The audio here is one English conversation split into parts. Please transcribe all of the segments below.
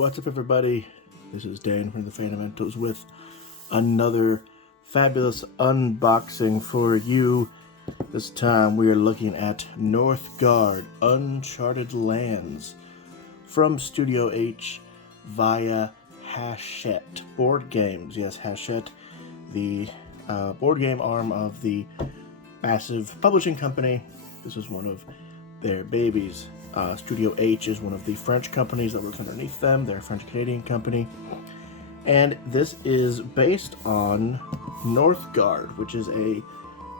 What's up, everybody? This is Dan from the Fundamentos with another fabulous unboxing for you. This time we are looking at Northgard Uncharted Lands from Studio H via Hachette Board Games. Yes, Hachette, the board game arm of the massive publishing company. This is one of their babies. Studio H is one of the French companies that works underneath them. They're a French-Canadian company. And this is based on Northgard, which is a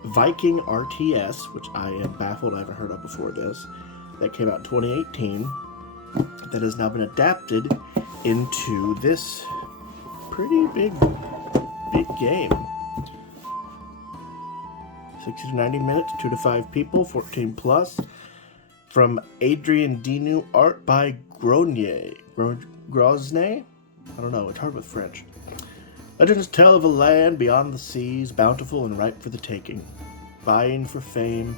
Viking RTS, which I am baffled I haven't heard of before this, that came out in 2018, that has now been adapted into this pretty big game. 60 to 90 minutes, 2 to 5 people, 14 plus. From Adrien Dinu, art by Grosnay. I don't know, it's hard with French. Legends tell of a land beyond the seas, bountiful and ripe for the taking. Vying for fame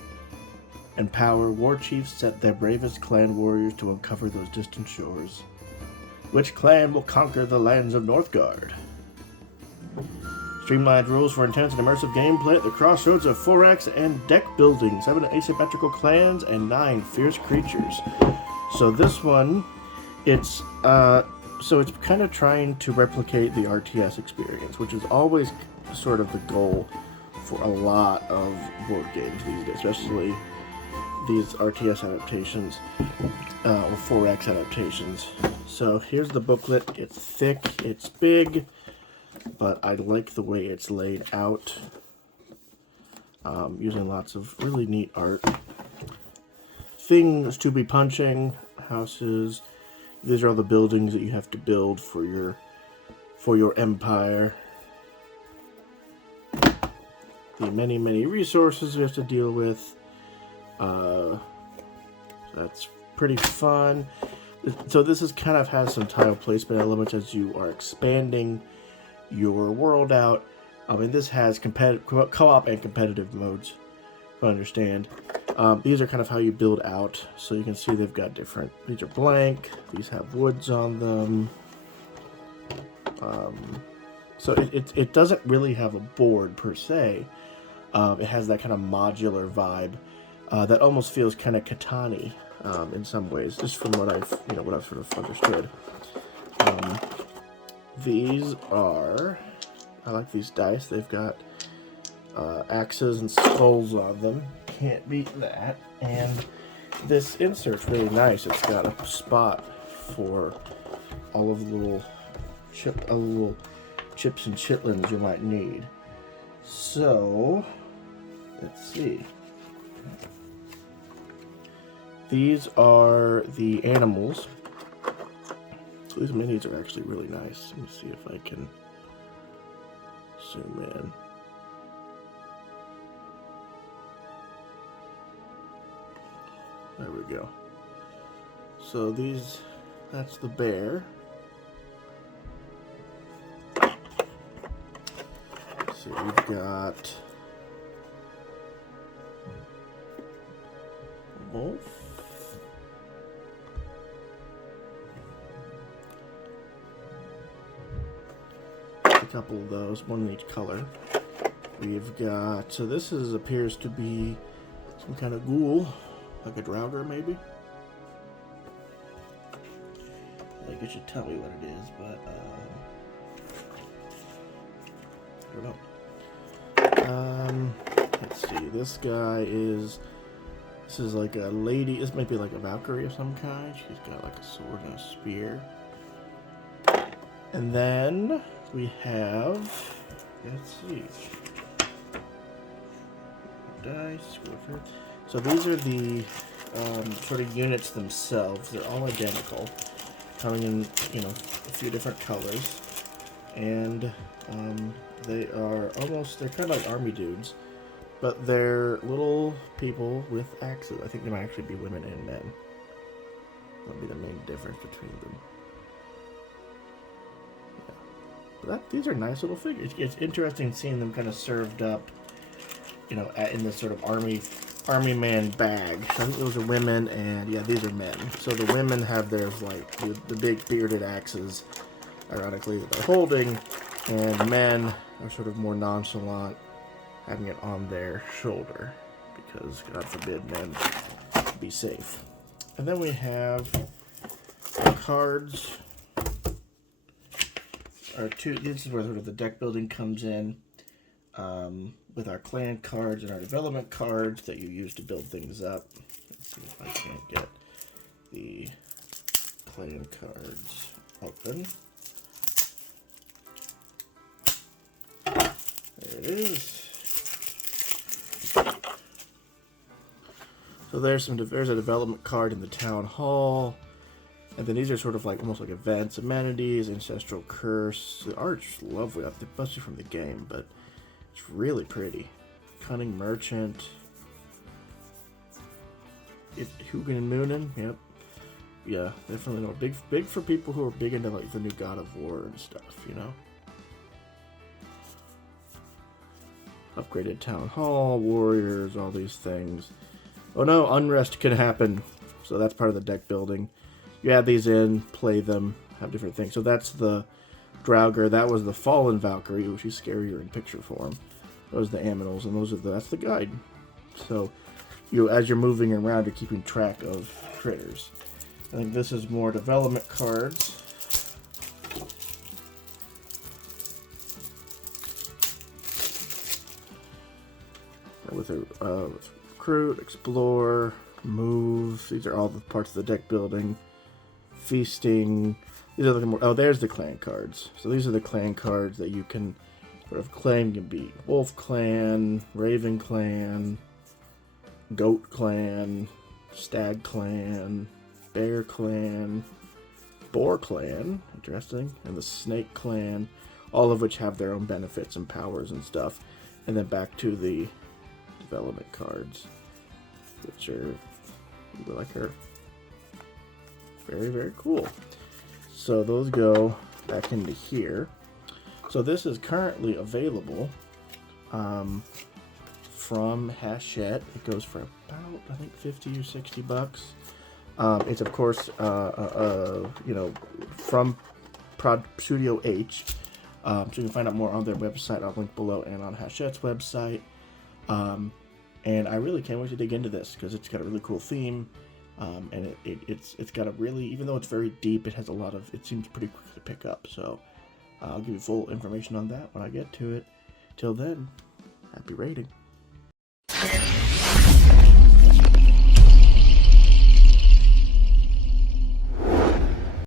and power, war chiefs set their bravest clan warriors to uncover those distant shores. Which clan will conquer the lands of Northgard? Streamlined rules for intense and immersive gameplay at the crossroads of 4X and deck building, 7 asymmetrical clans, and 9 fierce creatures. So this one, it's kind of trying to replicate the RTS experience, which is always sort of the goal for a lot of board games these days, especially these RTS adaptations, or 4X adaptations. So here's the booklet. It's thick, it's big, but I like the way it's laid out, using lots of really neat art. Things to be punching, houses. These are all the buildings that you have to build for your empire. The many resources you have to deal with. That's pretty fun. So this is kind of has some tile placement elements as you are expanding your world out. And this has co-op and competitive modes, if I understand. These are kind of how you build out. So you can see they've got different, these are blank, these have woods on them. So it doesn't really have a board per se. It has that kind of modular vibe that almost feels kind of Catan-y in some ways, just from what I've sort of understood. These are, I like these dice. They've got axes and skulls on them. Can't beat that. And this insert's really nice. It's got a spot for all of the little chips and chitlins you might need. So, let's see. These are the animals. So these minis are actually really nice. Let me see if I can zoom in. There we go. So that's the bear. So we've got wolf. Couple of those, one in each color. We've got, so this appears to be some kind of ghoul, like a Draugr maybe. Like it should tell me what it is, but I don't know. Let's see. This is like a lady. This might be like a Valkyrie of some kind. She's got like a sword and a spear. And then we have, let's see, dice. So these are the sort of units themselves. They're all identical, coming in a few different colors, and they're kind of like army dudes, but they're little people with axes. I think they might actually be women and men. That'll be the main difference between them. These are nice little figures. It's interesting seeing them kind of served up, in this sort of army army man bag. I think those are women, and yeah, these are men. So the women have their like the big bearded axes, ironically, that they're holding, and men are sort of more nonchalant, having it on their shoulder, because God forbid men be safe. And then we have cards. This is where sort of the deck building comes in. With our clan cards and our development cards that you use to build things up. Let's see if I can't get the clan cards open. There it is. So there's a development card in the town hall. And then these are sort of like almost like events, amenities, ancestral curse. The art's lovely, especially from the game, but it's really pretty. Cunning merchant. Hugin and Moonin, yep. Yeah, definitely no. Big for people who are big into like the new God of War and stuff, you know. Upgraded town hall, warriors, all these things. Oh no, unrest can happen. So that's part of the deck building. You add these in, play them, have different things. So that's the Draugr. That was the Fallen Valkyrie, which is scarier in picture form. Those are the Aminals, and that's the guide. So as you're moving around, you're keeping track of critters. I think this is more development cards. With recruit, explore, move. These are all the parts of the deck building. Feasting. These are the more. Oh, there's the clan cards. So these are the clan cards that you can sort of claim. You can be Wolf Clan, Raven Clan, Goat Clan, Stag Clan, Bear Clan, Boar Clan. Interesting. And the Snake Clan. All of which have their own benefits and powers and stuff. And then back to the development cards, which are very, very cool. So those go back into here. So this is currently available from Hachette. It goes for about, I think, 50 or 60 bucks. It's of course from Prod Studio H. So you can find out more on their website. I'll link below, and on Hachette's website. And I really can't wait to dig into this because it's got a really cool theme, and it's got a really, even though it's very deep, it has a lot of, it seems pretty quick to pick up. So I'll give you full information on that when I get to it. Till then, happy raiding.